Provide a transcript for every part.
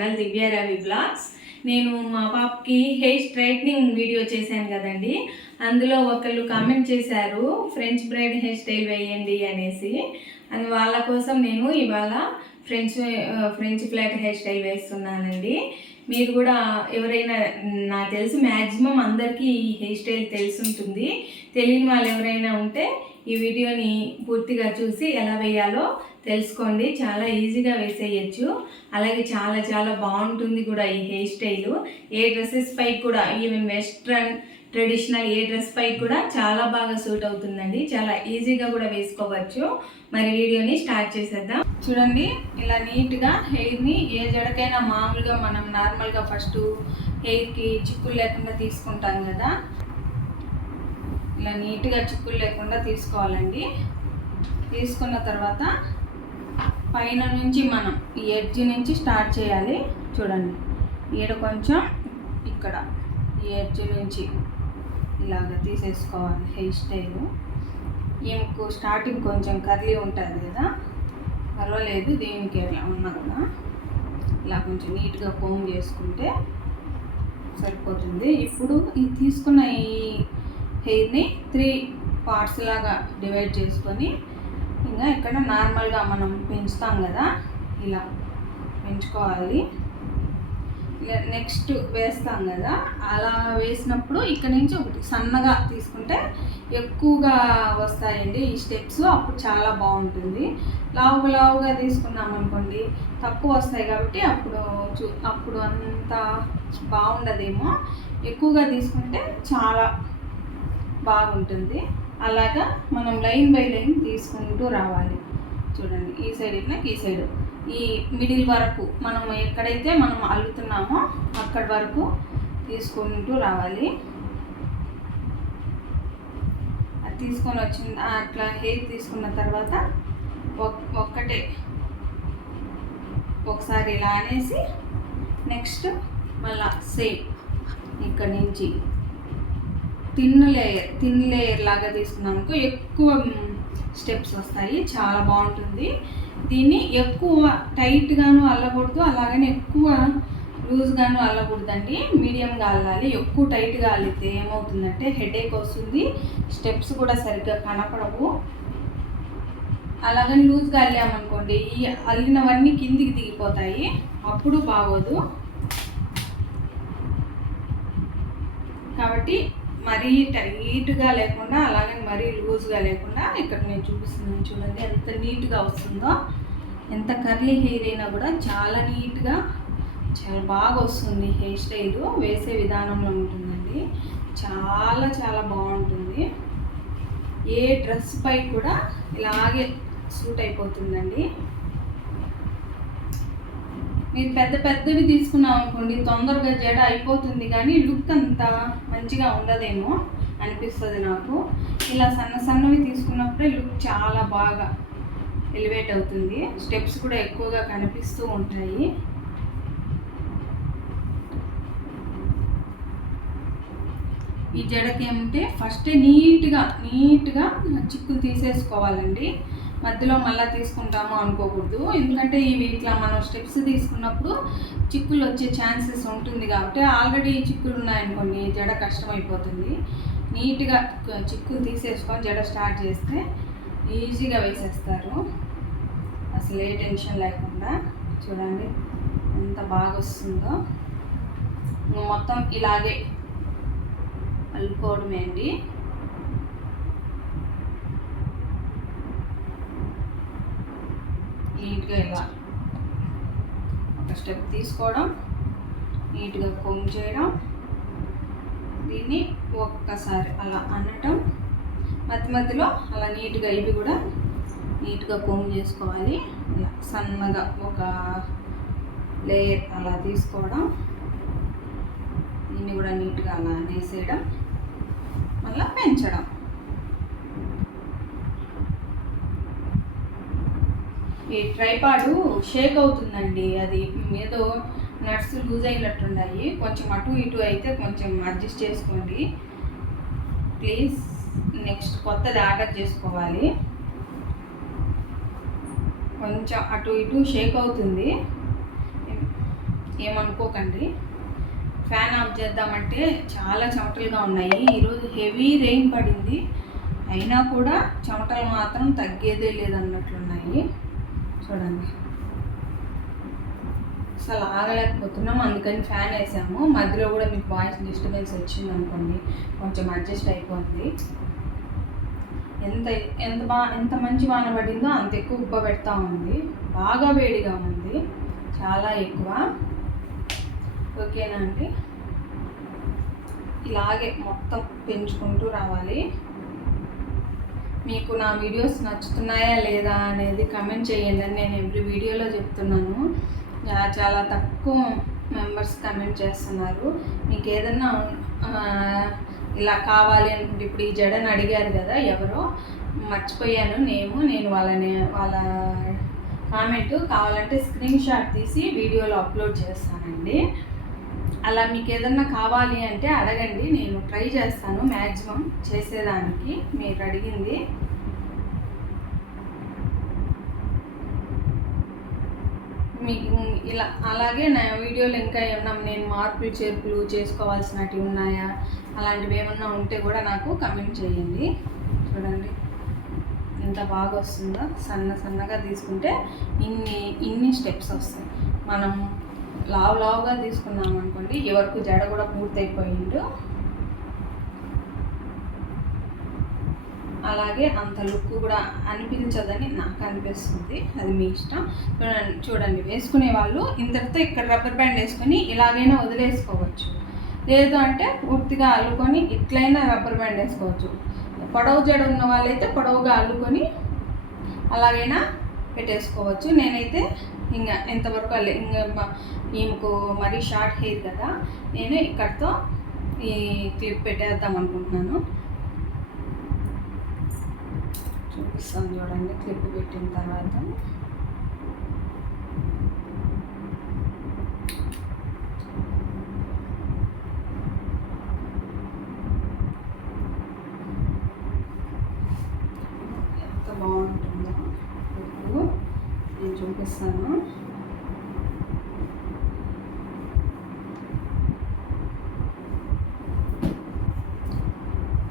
Channel దివ్య Ravi blogs. నేను మా పాపకి హెయిర్ స్ట్రైట్నింగ్ వీడియో చేశాను కదండి. అందులో ఒకళ్ళు కామెంట్ చేశారు ఫ్రెంచ్ బ్రైడ్ హెయిర్ స్టైల్ వేయండి అనేసి. అది వాళ్ళ కోసం నేను ఇవాళ French French flat hair style వేస్తున్నానండి. మీరు కూడా ఎవరైనా నాకు తెలిసి మ్యాక్సిమం అందరికీ ఈ హెయిర్ స్టైల్ తెలిసి ఉంటుంది తెలియని వాళ్ళు ఎవరైనా ఉంటే ఈ వీడియోని పూర్తిగా చూసి ఎలా వేయాలో తెలుసుకోండి. చాలా ఈజీగా వేసేయచ్చు. అలాగే చాలా చాలా బాగుంటుంది కూడా ఈ హెయిర్ స్టైల్. ఏ డ్రెస్సెస్ పై కూడా ఈవెన్ వెస్ట్రన్ ట్రెడిషనల్ ఏ డ్రెస్ పై కూడా చాలా బాగా సూట్ అవుతుందండి. చాలా ఈజీగా కూడా వేసుకోవచ్చు. మరి వీడియోని స్టార్ట్ చేసేద్దాం. చూడండి ఇలా నీట్గా హెయిర్ని ఏ జడకైనా మామూలుగా మనం నార్మల్గా ఫస్ట్ హెయిర్కి చిక్కులు లేకుండా తీసుకుంటాం కదా. ఇలా నీట్గా చిక్కులు లేకుండా తీసుకోవాలండి. తీసుకున్న తర్వాత పైన నుంచి మనం ఈ ఎడ్జ్ నుంచి స్టార్ట్ చేయాలి. చూడండి. ఈడ కొంచెం ఇక్కడ ఈ ఎడ్జ్ నుంచి ఇలాగ తీసేసుకోవాలి. హెయిర్ స్టైల్ ఈమెకు స్టార్టింగ్ కొంచెం కర్లీ ఉంటుంది కదా. పర్వాలేదు దీనికి ఎలా ఉన్నా కూడా. ఇలా కొంచెం నీట్గా కోమ్ చేసుకుంటే సరిపోతుంది. ఇప్పుడు ఈ తీసుకున్న ఈ హెయిర్ని త్రీ పార్ట్స్ లాగా డివైడ్ చేసుకొని ఇంకా ఇక్కడ నార్మల్గా మనం పెంచుతాం కదా? ఇలా పెంచుకోవాలి. నెక్స్ట్ వేస్తాం కదా? అలా వేసినప్పుడు ఇక్కడ నుంచి ఒకటి సన్నగా తీసుకుంటే ఎక్కువగా వస్తాయండి ఈ స్టెప్స్. అప్పుడు చాలా బాగుంటుంది. లావుగా లావుగా తీసుకున్నాం అనుకోండి తక్కువ వస్తాయి కాబట్టి అప్పుడు చూ అప్పుడు అంత బాగుండదేమో. ఎక్కువగా తీసుకుంటే చాలా బాగుంటుంది. అలాగా మనం లైన్ బై లైన్ తీసుకుంటూ రావాలి. చూడండి ఈ సైడ్ ఇట్లా ఈ సైడ్. ఈ మిడిల్ వరకు మనం ఎక్కడైతే మనం అల్లుతున్నామో అక్కడి వరకు తీసుకుంటూ రావాలి. అది తీసుకొని వచ్చిన అట్లా హెయిర్ తీసుకున్న తర్వాత ఒక్కటే. ఒకసారి ఇలా అనేసి నెక్స్ట్ మళ్ళా సేమ్ ఇక్కడ నుంచి. తిన్ లేయర్ తిన్ లేయర్ లాగా తీసుకున్నానుకో ఎక్కువ స్టెప్స్ వస్తాయి. చాలా బాగుంటుంది. దీన్ని ఎక్కువ టైట్గాను అల్లకూడదు అలాగనే ఎక్కువ లూజ్గాను అల్లకూడదండి. మీడియంగా అల్లాలి. ఎక్కువ టైట్గా అల్లితే ఏమవుతుందంటే హెడేక్ వస్తుంది. స్టెప్స్ కూడా సరిగ్గా కనపడవు. అలాగని లూజ్గా అల్లామనుకోండి ఈ అల్లినవన్నీ కిందికి దిగిపోతాయి. అప్పుడు బాగోదు. కాబట్టి మరీ టైట్గా లేకుండా అలాగే మరీ లూజ్గా లేకుండా ఇక్కడ నేను చూపిస్తున్నాను చూడండి ఎంత నీట్గా వస్తుందో. ఎంత కర్లీ హెయిర్ అయినా కూడా చాలా నీట్గా చాలా బాగా వస్తుంది హెయిర్ స్టైల్. వేసే విధానంలో ఉంటుందండి. చాలా చాలా బాగుంటుంది. ఏ డ్రెస్ పై కూడా ఇలాగే సూట్ అయిపోతుందండి. మీరు పెద్ద పెద్దవి తీసుకున్నాం అనుకోండి తొందరగా జడ అయిపోతుంది కానీ లుక్ అంత మంచిగా ఉండదేమో అనిపిస్తుంది నాకు. ఇలా సన్న సన్నవి తీసుకున్నప్పుడే లుక్ చాలా బాగా ఎలివేట్ అవుతుంది. స్టెప్స్ కూడా ఎక్కువగా కనిపిస్తూ ఉంటాయి. ఈ జడకి ఏమంటే ఫస్ట్ నీట్గా నీట్గా చిక్కులు తీసేసుకోవాలండి. మధ్యలో మళ్ళీ తీసుకుంటాము అనుకోకూడదు. ఎందుకంటే ఇవి ఇట్లా మనం స్టెప్స్ తీసుకున్నప్పుడు చిక్కులు వచ్చే ఛాన్సెస్ ఉంటుంది కాబట్టి ఆల్రెడీ చిక్కులు ఉన్నాయనుకోండి జడ కష్టమైపోతుంది. నీట్గా చిక్కులు తీసేసుకొని జడ స్టార్ట్ చేస్తే ఈజీగా వేసేస్తారు. అసలు ఏ టెన్షన్ లేకుండా చూడండి ఎంత బాగా వస్తుందో. మొత్తం ఇలాగే అల్లుకోవడమే అండి. నీట్గా ఇలా ఒక స్టెప్ తీసుకోవడం నీట్గా కొమ్ము చేయడం దీన్ని ఒక్కసారి అలా అనటం మధ్య మధ్యలో అలా నీట్గా ఇవి కూడా నీట్గా కొమ్ము చేసుకోవాలి. ఇలా సన్నగా ఒక లేయర్ అలా తీసుకోవడం దీన్ని కూడా నీట్గా అలా అనేసేయడం మళ్ళీ పెంచడం. ఈ ట్రైపాడు షేక్ అవుతుందండి. అది ఏదో నట్స్ లూజ్ అయినట్టున్నాయి కొంచెం అటు ఇటు అయితే కొంచెం అడ్జస్ట్ చేసుకోండి. ప్లీజ్ నెక్స్ట్ కొత్తది ఆర్డర్ చేసుకోవాలి. కొంచెం అటు ఇటు షేక్ అవుతుంది. ఏమనుకోకండి ఫ్యాన్ ఆఫ్ చేద్దామంటే చాలా చెమటలుగా ఉన్నాయి. ఈరోజు హెవీ రెయిన్ పడింది. అయినా కూడా చెమటలు మాత్రం తగ్గేదే లేదన్నట్లున్నాయి. చూడండి అసలు ఆగలేకపోతున్నాం అందుకని ఫ్యాన్ వేసాము. మధ్యలో కూడా మీకు వాయిస్ డిస్టర్బెన్స్ వచ్చింది అనుకోండి కొంచెం అడ్జస్ట్ అయిపోతుంది ఎంత ఎంత బా ఎంత మంచి వాన పడిందో అంత ఎక్కువ ఉబ్బ పెడతా ఉంది. బాగా వేడిగా ఉంది. చాలా ఎక్కువ. ఓకేనా అండి? ఇలాగే మొత్తం పెంచుకుంటూ రావాలి. మీకు నా వీడియోస్ నచ్చుతున్నాయా లేదా అనేది కమెంట్ చేయండి అని నేను ఎవ్రీ వీడియోలో చెప్తున్నాను. చాలా తక్కువ మెంబర్స్ కమెంట్ చేస్తున్నారు. మీకు ఏదన్నా ఇలా కావాలి అనుకుంటే ఇప్పుడు ఈ జడని అడిగారు కదా ఎవరో మర్చిపోయాను నేను నేను వాళ్ళని వాళ్ళ కామెంట్ కావాలంటే స్క్రీన్ షాట్ తీసి వీడియోలో అప్లోడ్ చేస్తానండి. అలా మీకు ఏదన్నా కావాలి అంటే అడగండి. నేను ట్రై చేస్తాను మ్యాక్సిమం చేసేదానికి. మీరు అడిగింది మీకు ఇలా అలాగే నా వీడియోలు ఇంకా ఏమన్నా నేను మార్పులు చేర్పులు చేసుకోవాల్సినవి ఉన్నాయా? అలాంటివి ఏమన్నా ఉంటే కూడా నాకు కమెంట్ చేయండి. చూడండి. ఎంత బాగా వస్తుందో. సన్న సన్నగా తీసుకుంటే ఇన్ని ఇన్ని స్టెప్స్ వస్తాయి. మనం లావు లావుగా తీసుకున్నాం అనుకోండి. ఎవరికి జడ కూడా పూర్తయిపోయిండు. అలాగే అంత లుక్ కూడా అనిపించదని నాకు అనిపిస్తుంది. అది మీ ఇష్టం. చూడండి చూడండి. వేసుకునే వాళ్ళు ఇంతటితో ఇక్కడ రబ్బర్ బ్యాండ్ వేసుకొని ఇలాగైనా వదిలేసుకోవచ్చు. లేదు అంటే పూర్తిగా అల్లుకొని ఇట్లయినా రబ్బర్ బ్యాండ్ వేసుకోవచ్చు. పొడవు జడ ఉన్న వాళ్ళైతే పొడవుగా అల్లుకొని అలాగైనా పెట్టేసుకోవచ్చు. నేనైతే ఇంకా ఎంతవరకు అలా ఇంకా ఈమెకు మరీ షార్ట్ హెయిర్ కదా నేను ఇక్కడితో ఈ క్లిప్ పెట్టేద్దాం అనుకుంటున్నాను. చూపిస్తాను చూడండి క్లిప్ పెట్టిన తర్వాత. ఎంత బాగుంటుంది. నేను చూపిస్తాను.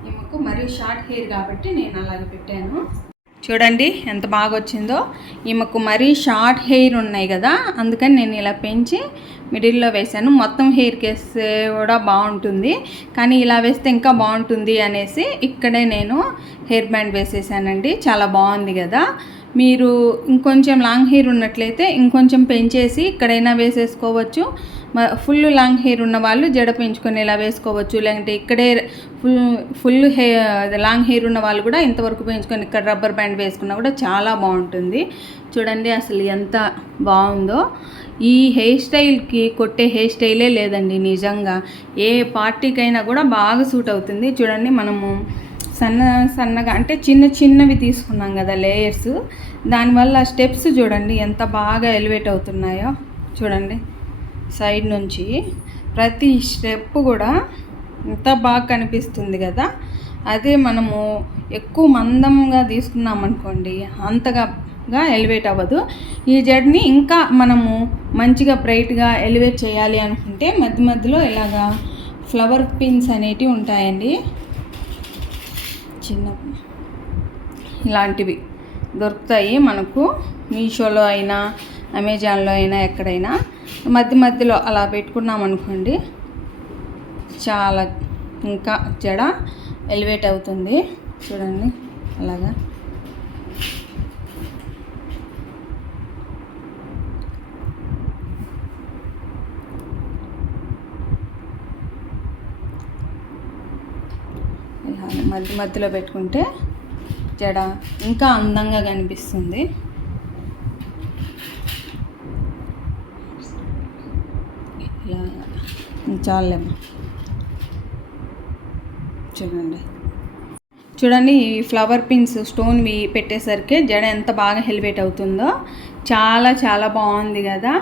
ఈమెకు మరీ షార్ట్ హెయిర్ కాబట్టి నేను అలాగే పెట్టాను. చూడండి ఎంత బాగా వచ్చిందో. ఈమెకు మరీ షార్ట్ హెయిర్ ఉన్నాయి కదా అందుకని నేను ఇలా పెంచి మిడిల్లో వేసాను మొత్తం హెయిర్ కేస్తే కూడా బాగుంటుంది. కానీ ఇలా వేస్తే ఇంకా బాగుంటుంది అనేసి ఇక్కడే నేను హెయిర్ బ్యాండ్ వేసేసానండి. చాలా బాగుంది కదా. మీరు ఇంకొంచెం లాంగ్ హెయిర్ ఉన్నట్లయితే ఇంకొంచెం పెంచేసి ఇక్కడైనా వేసేసుకోవచ్చు. ఫుల్ లాంగ్ హెయిర్ ఉన్న వాళ్ళు జడ పెంచుకొని ఇలా వేసుకోవచ్చు. లేదంటే ఇక్కడే full full hair long hair ఉన్న వాళ్ళు కూడా ఇంతవరకు పెంచుకొని ఇక్కడ రబ్బర్ బ్యాండ్ వేసుకున్నా కూడా చాలా బాగుంటుంది. చూడండి అసలు ఎంత బాగుందో. ఈ హెయిర్ స్టైల్కి కొట్టే హెయిర్ స్టైలే లేదండి నిజంగా. ఏ పార్టీకైనా కూడా బాగా సూట్ అవుతుంది. చూడండి మనము సన్న సన్నగా అంటే చిన్న చిన్నవి తీసుకున్నాం కదా లేయర్స్ దానివల్ల స్టెప్స్ చూడండి ఎంత బాగా ఎలివేట్ అవుతున్నాయో. చూడండి సైడ్ నుంచి ప్రతి స్టెప్ కూడా ఎంత బాగా కనిపిస్తుంది కదా. అదే మనము ఎక్కువ మందంగా తీసుకున్నామనుకోండి అంతగా ఎలివేట్ అవ్వదు. ఈ జడ్ని ఇంకా మనము మంచిగా బ్రైట్గా ఎలివేట్ చేయాలి అనుకుంటే మధ్య మధ్యలో ఇలాగా ఫ్లవర్ పిన్స్ అనేటివి ఉంటాయండి. చిన్న ఇలాంటివి దొరుకుతాయి మనకు మీషోలో అయినా అమెజాన్లో అయినా ఎక్కడైనా. మధ్య మధ్యలో అలా పెట్టుకున్నాం అనుకోండి చాలా ఇంకా జడ ఎలివేట్ అవుతుంది. చూడండి అలాగా ఇలా మధ్య మధ్యలో పెట్టుకుంటే జడ ఇంకా అందంగా కనిపిస్తుంది. ఇలా చాలేమ్మా చూడండి. చూడండి ఈ ఫ్లవర్ పిన్స్ స్టోన్వి పెట్టేసరికి జడ ఎంత బాగా హెల్వేట్ అవుతుందో. చాలా చాలా బాగుంది కదా.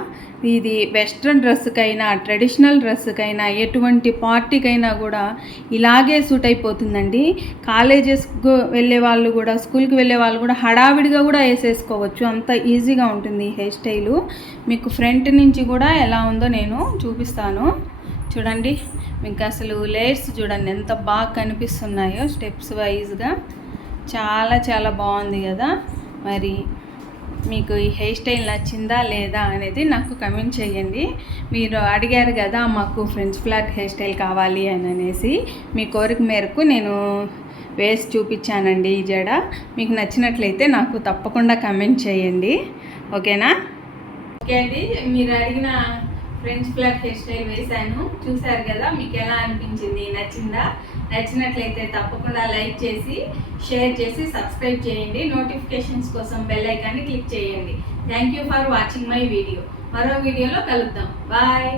ఇది వెస్ట్రన్ డ్రెస్కైనా ట్రెడిషనల్ డ్రెస్కైనా ఎటువంటి పార్టీకైనా కూడా ఇలాగే సూట్ అయిపోతుందండి. కాలేజెస్కు వెళ్ళే వాళ్ళు కూడా స్కూల్కి వెళ్ళే వాళ్ళు కూడా హడావిడిగా కూడా వేసేసుకోవచ్చు. అంత ఈజీగా ఉంటుంది ఈ హెయిర్ స్టైలు. మీకు ఫ్రంట్ నుంచి కూడా ఎలా ఉందో నేను చూపిస్తాను. చూడండి మీకు అసలు లేయర్స్ చూడండి ఎంత బాగా కనిపిస్తున్నాయో స్టెప్స్ వైజ్గా. చాలా చాలా బాగుంది కదా మరి. మీకు ఈ హెయిర్ స్టైల్ నచ్చిందా లేదా అనేది నాకు కమెంట్ చేయండి. మీరు అడిగారు కదా మాకు ఫ్రెంచ్ ఫ్లాట్ హెయిర్ స్టైల్ కావాలి అని అనేసి. మీ కోరిక మేరకు నేను వేసి చూపించానండి ఈ జడ. మీకు నచ్చినట్లయితే నాకు తప్పకుండా కమెంట్ చేయండి. ఓకేనా? ఓకే అండి మీరు అడిగిన ఫ్రెంచ్ ఫ్లాట్ హెయిర్ స్టైల్ వేశాను. చూశారు కదా మీకు ఎలా అనిపించింది? నచ్చిందా? నచ్చినట్లయితే తప్పకుండా లైక్ చేసి షేర్ చేసి సబ్స్క్రైబ్ చేయండి. నోటిఫికేషన్స్ కోసం బెల్ ఐకాన్ని క్లిక్ చేయండి. Thank you for watching my video మరో వీడియోలో కలుద్దాం. బాయ్